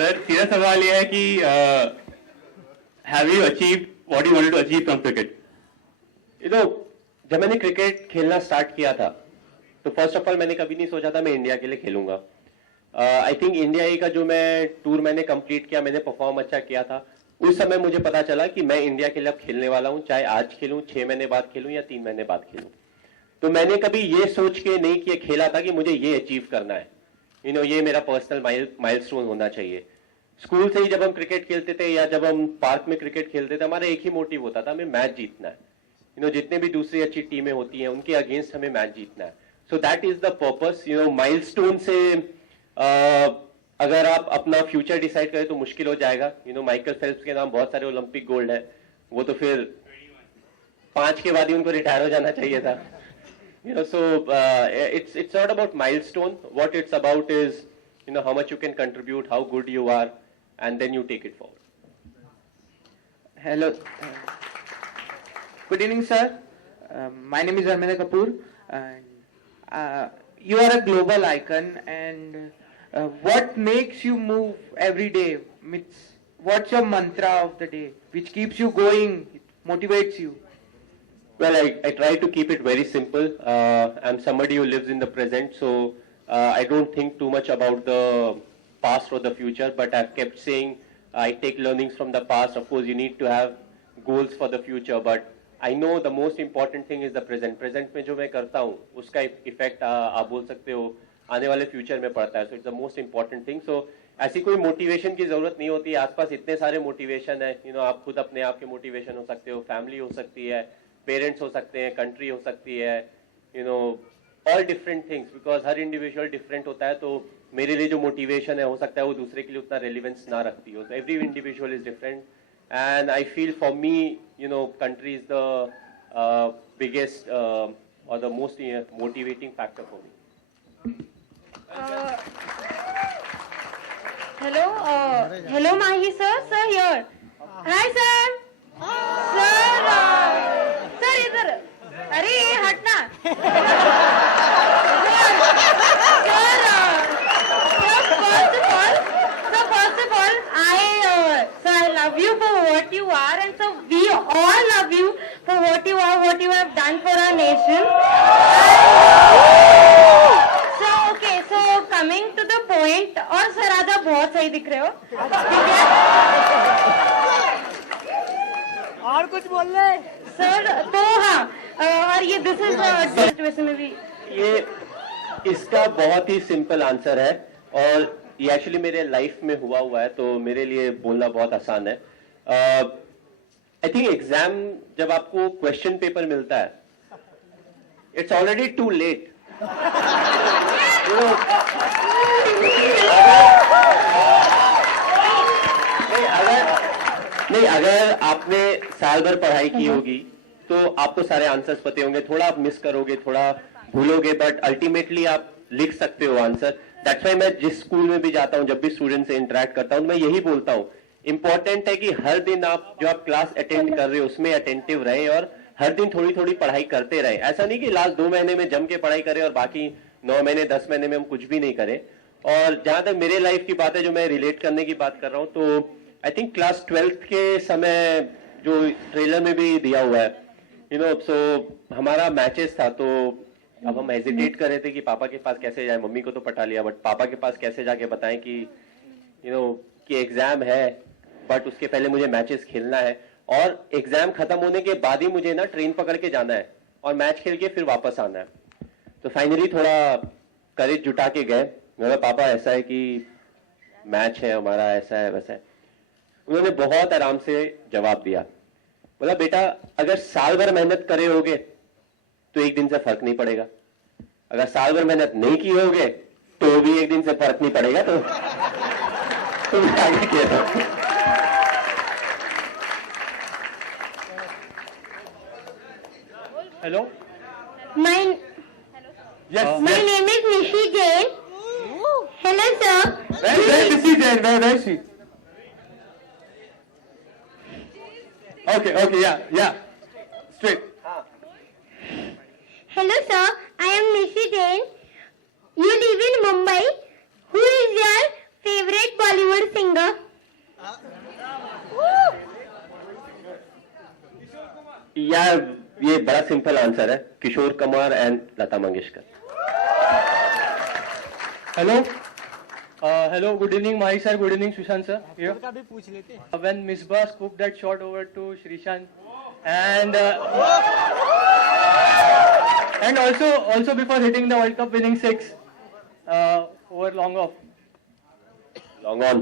Sir सीधा सवाल ये है कि have you achieve what you wanted to achieve from cricket? जब मैंने क्रिकेट खेलना स्टार्ट किया था तो फर्स्ट ऑफ ऑल मैंने कभी नहीं सोचा था मैं इंडिया के लिए खेलूंगा। आई थिंक इंडिया का जो मैं टूर मैंने कंप्लीट किया, मैंने परफॉर्म अच्छा किया था, उस समय मुझे पता चला कि मैं इंडिया के लिए अब खेलने वाला हूं, चाहे आज खेलूं, 6 महीने बाद खेलूं या 3 महीने बाद खेलूं। तो मैंने कभी ये सोच के नहीं किया खेला था कि मुझे ये अचीव करना है, ये मेरा पर्सनल माइलस्टोन होना चाहिए। स्कूल से ही जब हम क्रिकेट खेलते थे या जब हम पार्क में क्रिकेट खेलते थे, हमारा एक ही मोटिव होता था, हमें मैच जीतना है। जितने भी दूसरी अच्छी टीमें होती हैं उनके अगेंस्ट हमें मैच जीतना है। So that is the purpose. Milestone से अगर आप अपना फ्यूचर डिसाइड करें तो मुश्किल हो जाएगा। माइकल फेल्प्स के नाम बहुत सारे ओलंपिक गोल्ड है, वो तो फिर 5 के बाद ही उनको रिटायर हो जाना चाहिए था। So it's not about milestone. What it's about is how much you can contribute, how good you are, and then you take it forward. Hello. Good evening, sir. My name is Armenda Kapoor. You are a global icon, and what makes you move every day? What's your mantra of the day, which keeps you going, motivates you? Well, I try to keep it very simple. I'm somebody who lives in the present, so I don't think too much about the past or the future, but I've kept saying I take learnings from the past. Of course, you need to have goals for the future, but I know the most important thing is the present. Present में जो मैं करता हूँ उसका effect आप बोल सकते हो आने वाले फ्यूचर में पड़ता है। So it's the most important thing. So ऐसी कोई मोटिवेशन की जरूरत नहीं होती। आसपास इतने सारे मोटिवेशन है। आप खुद अपने आप के मोटिवेशन हो सकते हो, फैमिली हो सकती है, पेरेंट्स हो सकते हैं, कंट्री हो सकती है, all different things, because her individual different होता है। तो मेरे लिए जो मोटिवेशन है हो सकता है वो दूसरे के लिए उतना रेलिवेंस ना रखती हो। Every individual is different and I feel for me country is the biggest और the most motivating factor for me. Hello, Mahi sir. Sir here. Hi sir. Sir इधर, अरे ये हटना। First of all, I love you for what you are, and so we all love you for what you are, what you have done for our nation. So coming to the point, और sir आजा बहुत सही दिख रहे हो, ठीक है? और कुछ बोल रहे सर? तो हाँ, और ये दिस इज सिचुएशन में भी ये इसका बहुत ही सिंपल आंसर है और ये एक्चुअली मेरे लाइफ में हुआ है, तो मेरे लिए बोलना बहुत आसान है। आई थिंक एग्जाम जब आपको क्वेश्चन पेपर मिलता है, इट्स ऑलरेडी टू लेट। अगर आपने साल भर पढ़ाई की होगी तो आपको सारे आंसर्स पते होंगे, थोड़ा आप मिस करोगे, थोड़ा भूलोगे, बट अल्टीमेटली आप लिख सकते हो आंसर। दैट्स व्हाई मैं जिस स्कूल में भी जाता हूं, जब भी स्टूडेंट से इंटरेक्ट करता हूं, मैं यही बोलता हूं, इंपॉर्टेंट है कि हर दिन आप जो आप क्लास अटेंड कर रहे हो उसमें अटेंटिव रहे और हर दिन थोड़ी थोड़ी पढ़ाई करते रहे। ऐसा नहीं कि लास्ट 2 महीने में जम के पढ़ाई करें और बाकी 9 महीने 10 महीने में हम कुछ भी नहीं करें। और जहां तक मेरे लाइफ की बात है, जो मैं रिलेट करने की बात कर रहा हूं, तो आई थिंक क्लास 12th के समय जो ट्रेलर में भी दिया हुआ है, सो हमारा मैचेस था, तो अब हम हेजिटेट कर रहे थे कि पापा के पास कैसे जाए। मम्मी को तो पटा लिया, बट पापा के पास कैसे जाके बताएं कि कि एग्जाम है, बट उसके पहले मुझे मैचेस खेलना है और एग्जाम खत्म होने के बाद ही मुझे ना ट्रेन पकड़ के जाना है और मैच खेल के फिर वापस आना है। तो फाइनली थोड़ा करेज जुटा के गए। मेरा पापा ऐसा है कि मैच है हमारा, ऐसा है वैसा है। उन्होंने बहुत आराम से जवाब दिया, बोला बेटा अगर साल भर मेहनत करे होगे तो एक दिन से फर्क नहीं पड़ेगा, अगर साल भर मेहनत नहीं की होगे तो भी एक दिन से फर्क नहीं पड़ेगा। तो आगे किया। Hello, my yes. name is Nishi Jain. Hello sir. Where is she, Jain? Where is she? Okay, yeah. Straight. Hello sir, I am Nishi Jain. You live in Mumbai. Who is your favorite Bollywood singer? यार ये बड़ा simple answer है, Kishore Kumar and Lata Mangeshkar. Hello, good evening Mahi sir, good evening Sushant sir. Here. When Misbah scooped that shot over to Shrishant and also before hitting the World Cup winning six over long off. Long on.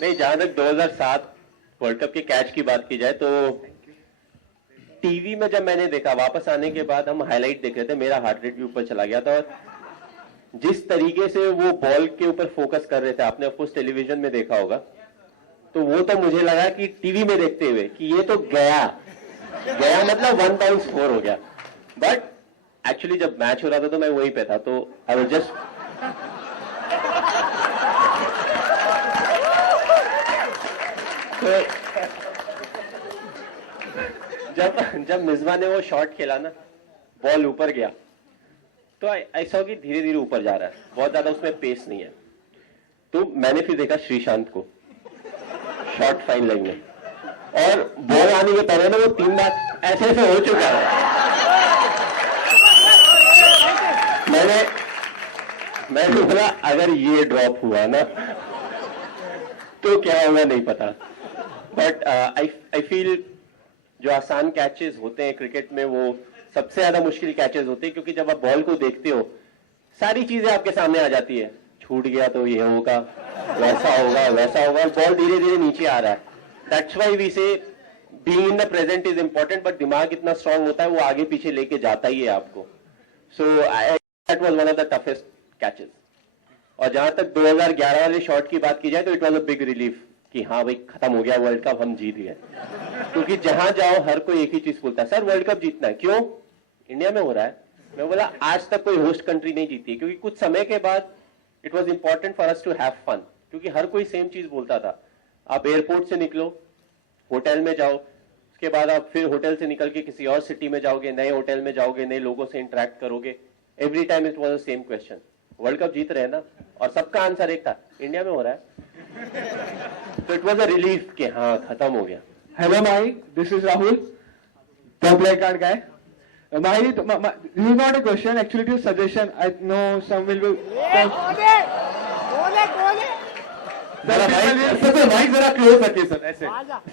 नहीं, जहां तक 2007 world cup के catch की बात की जाए तो TV में जब मैंने देखा, वापस आने के बाद हम हाईलाइट देख रहे थे, मेरा हार्ट रेट भी ऊपर चला गया था। और जिस तरीके से वो बॉल के ऊपर फोकस कर रहे थे, आपने ऑफकोर्स टेलीविजन में देखा होगा, तो वो तो मुझे लगा कि टीवी में देखते हुए कि ये तो गया मतलब 1 टाइम स्कोर हो गया। बट एक्चुअली जब मैच हो रहा था तो मैं वहीं पे था, तो आई वाज जस्ट जब मिसबा ने वो शॉट खेला ना, बॉल ऊपर गया, तो ऐसा कि धीरे धीरे ऊपर जा रहा है, बहुत ज्यादा उसमें पेस नहीं है। तो मैंने फिर देखा श्रीशांत को शॉट फाइन लेग में, और बॉल आने के पहले ना वो 3 बार ऐसे हो चुका है। मैंने बोला अगर ये ड्रॉप हुआ ना तो क्या होगा नहीं पता। बट आई फील जो आसान कैचेस होते हैं क्रिकेट में, वो सबसे ज्यादा मुश्किल कैचेस होते हैं, क्योंकि जब आप बॉल को देखते हो सारी चीजें आपके सामने आ जाती है। छूट गया तो ये होगा, वैसा होगा, बॉल धीरे धीरे नीचे आ रहा है। दैट्स व्हाई वी से being in the present is important, but दिमाग इतना स्ट्रांग होता है वो आगे पीछे लेके जाता ही है आपको। So that was one of the toughest catches. और जहां तक 2011 वाले शॉट की बात की जाए तो it was a big relief कि हाँ भाई खत्म हो गया वर्ल्ड कप, हम जीत गए। क्योंकि जहां जाओ हर कोई एक ही चीज बोलता है, सर वर्ल्ड कप जीतना है। क्यों? इंडिया में हो रहा है। मैं बोला आज तक कोई होस्ट कंट्री नहीं जीती, क्योंकि कुछ समय के बाद it was important for us to have fun, क्योंकि हर कोई सेम चीज बोलता था। आप एयरपोर्ट से निकलो, होटल में जाओ, उसके बाद आप फिर होटल से निकल के किसी और सिटी में जाओगे, नए होटल में जाओगे, नए लोगों से इंटरेक्ट करोगे, every time it was the same question, world cup जीत रहे हैं ना? और सबका आंसर एक था, इंडिया में हो रहा है। तो इट वॉज अ रिलीफ कि हाँ खत्म हो गया। Hello, Mahi. This is Rahul, the black card guy. Mahi, this is not a question. Actually, it is a suggestion. I know some will be.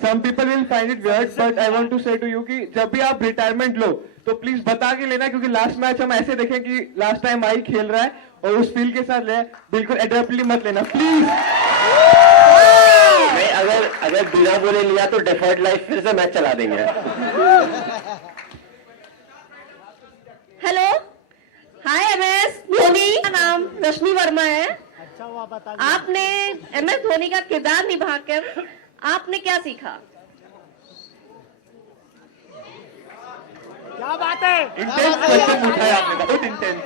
Some people will find it weird, but I want to say to you कि जब भी आप retirement लो तो please बता के लेना, क्योंकि last match हम ऐसे देखें कि लास्ट टाइम माही खेल रहा है और उस फील के साथ ले, बिल्कुल एड्रेप्टली मत लेना प्लीज। अगर बिना बोले लिया तो डेफर्ड लाइफ फिर से मैच चला देंगे। हेलो, हाय MS धोनी, का नाम रश्मि वर्मा है। आपने MS धोनी का किरदार निभाकर आपने क्या सीखा? क्या बात है? इंटेंस क्वेश्चन पूछा है आपने, बहुत इंटेंस।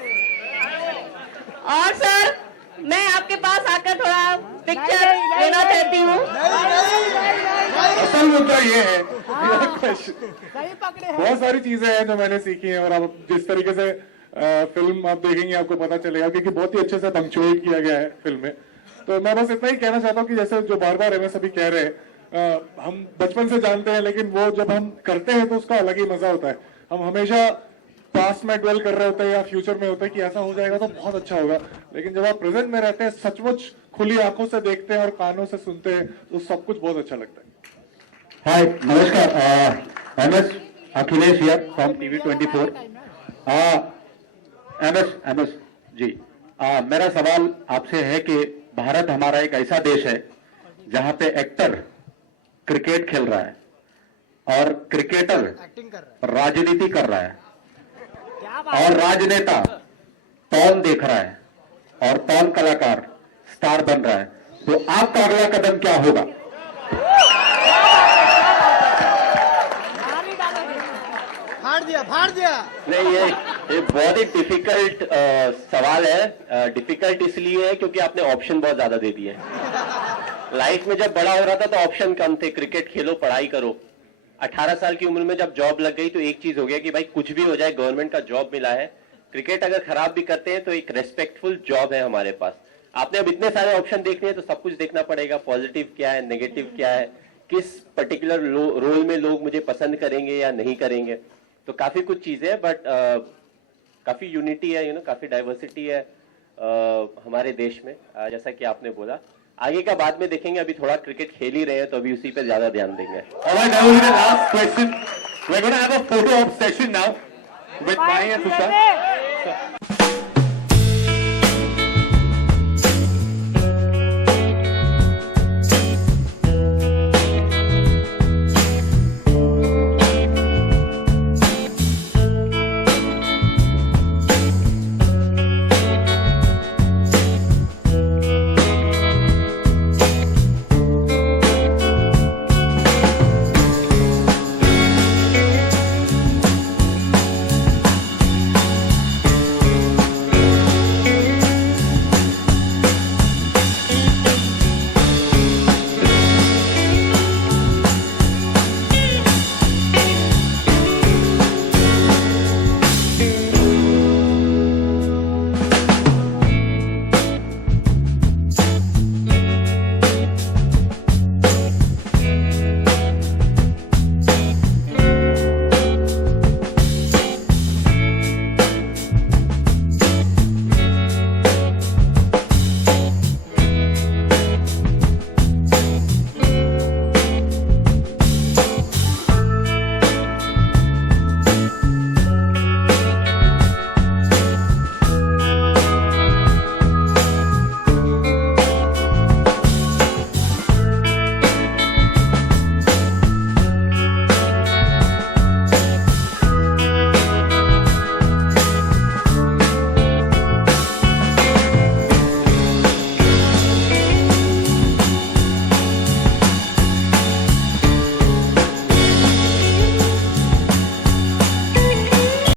और सर मैं आपके पास आकर थोड़ा पिक्चर लेना चाहती हूँ। असल मुद्दा ये है, बहुत सारी चीजें हैं जो मैंने सीखी हैं, और आप जिस तरीके से फिल्म आप देखेंगे आपको पता चलेगा, क्योंकि बहुत ही अच्छे से पंक्चुएट किया गया है फिल्म में। तो मैं बस इतना ही कहना चाहता हूँ कि जैसे जो बार बार MS अभी कह रहे हैं, हम बचपन से जानते हैं, लेकिन वो जब हम करते हैं तो उसका अलग ही मजा होता है। हम हमेशा पास्ट में ड्वेल कर रहे होते हैं या फ्यूचर में होता है कि ऐसा हो जाएगा तो बहुत अच्छा होगा, लेकिन जब आप प्रेजेंट में रहते हैं, सचमुच खुली आंखों से देखते हैं और कानों से सुनते हैं, तो सब कुछ बहुत अच्छा लगता है। हाय, नमस्कार। MS Akhilesh here from TV24। MS जी, मेरा सवाल आपसे है कि भारत हमारा एक ऐसा देश है जहां पे एक्टर क्रिकेट खेल रहा है और क्रिकेटर राजनीति कर रहा है, और राजनेता पॉन देख रहा है और पॉन कलाकार स्टार बन रहा है। तो आपका अगला कदम क्या होगा? फाड़ दिया। नहीं, ये बहुत ही डिफिकल्ट सवाल है। डिफिकल्ट इसलिए है क्योंकि आपने ऑप्शन बहुत ज्यादा दे दिए। लाइफ में जब बड़ा हो रहा था तो ऑप्शन कम थे, क्रिकेट खेलो, पढ़ाई करो। 18 साल की उम्र में जब जॉब लग गई तो एक चीज हो गया कि भाई कुछ भी हो जाए, गवर्नमेंट का जॉब मिला है। क्रिकेट अगर खराब भी करते हैं तो एक रेस्पेक्टफुल जॉब है हमारे पास। आपने अब इतने सारे ऑप्शन देखने हैं तो सब कुछ देखना पड़ेगा, पॉजिटिव क्या है, नेगेटिव क्या है, किस पर्टिकुलर रोल में लोग मुझे पसंद करेंगे या नहीं करेंगे, तो काफी कुछ चीजें हैं, बट काफी यूनिटी है, काफी डाइवर्सिटी है हमारे देश में, जैसा कि आपने बोला। आगे का बाद में देखेंगे, अभी थोड़ा क्रिकेट खेल ही रहे हैं तो अभी उसी पे ज्यादा ध्यान देंगे। All right, that was the last question. We're going to have a photo op session now with Mai and Sushant.